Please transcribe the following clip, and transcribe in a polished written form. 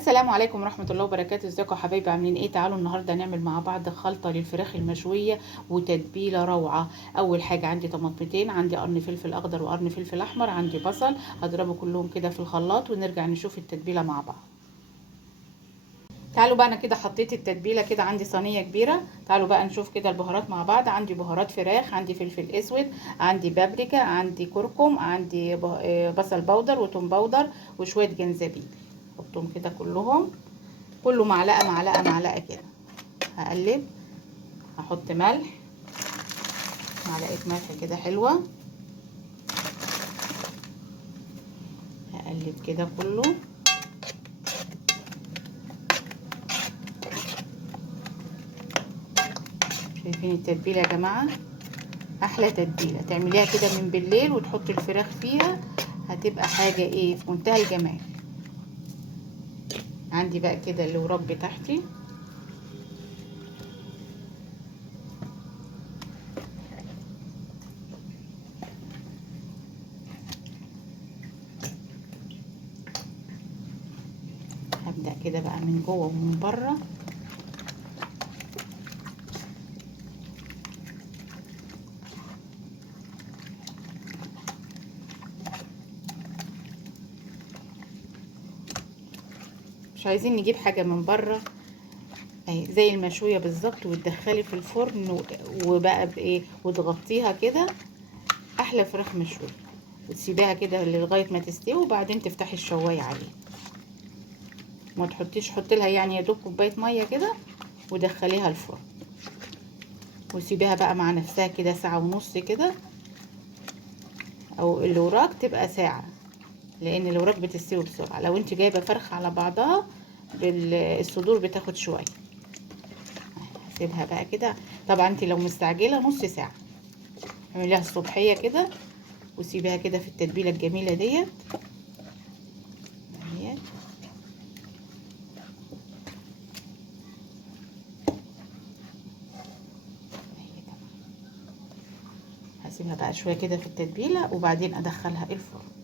السلام عليكم ورحمة الله وبركاته. ازيكم يا حبايبي، عاملين ايه؟ تعالوا النهارده نعمل مع بعض خلطة للفراخ المشوية وتتبيلة روعة. اول حاجة عندي طماطمتين، عندي قرن فلفل اخضر وقرن فلفل احمر، عندي بصل. هضربه كلهم كده في الخلاط ونرجع نشوف التتبيلة مع بعض. تعالوا بقى، انا كده حطيت التتبيلة كده، عندي صينية كبيرة. تعالوا بقى نشوف كده البهارات مع بعض. عندي بهارات فراخ، عندي فلفل اسود، عندي بابريكا، عندي كركم، عندي بصل بودر وتوم بودر وشوية جنزبيل. حطهم كده كلهم، كله معلقه معلقه معلقه كده. هقلب، هحط ملح، معلقه ملح كده حلوه. هقلب كده كله. شايفين التتبيله يا جماعه؟ احلى تتبيله تعمليها كده من بالليل وتحطي الفراخ فيها، هتبقى حاجه ايه في منتهى الجمال. عندي بقى كده الوراك بتاعتي. هبدأ كده بقى من جوه ومن بره. مش عايزين نجيب حاجه من بره، اهي زي المشويه بالظبط، وتدخلي في الفرن وبقى بايه وتغطيها كده. احلى فراخ مشويه. وتسيبيها كده لغايه ما تستوي، وبعدين تفتحي الشوايه عليها. ما تحطيش، حطي لها يعني يا دوب كوبايه ميه كده ودخليها الفرن، وسيبيها بقى مع نفسها كده ساعه ونص كده، او الوراك تبقى ساعه، لان الوراك بتستوي بسرعه. لو انت جايبه فرخه على بعضها الصدور بتاخد شويه. هسيبها بقى كده. طبعا انت لو مستعجله نص ساعه، اعمليها الصبحيه كده وسيبيها كده في التتبيله الجميله ديت. هسيبها بقى شويه كده في التتبيله وبعدين ادخلها الفرن.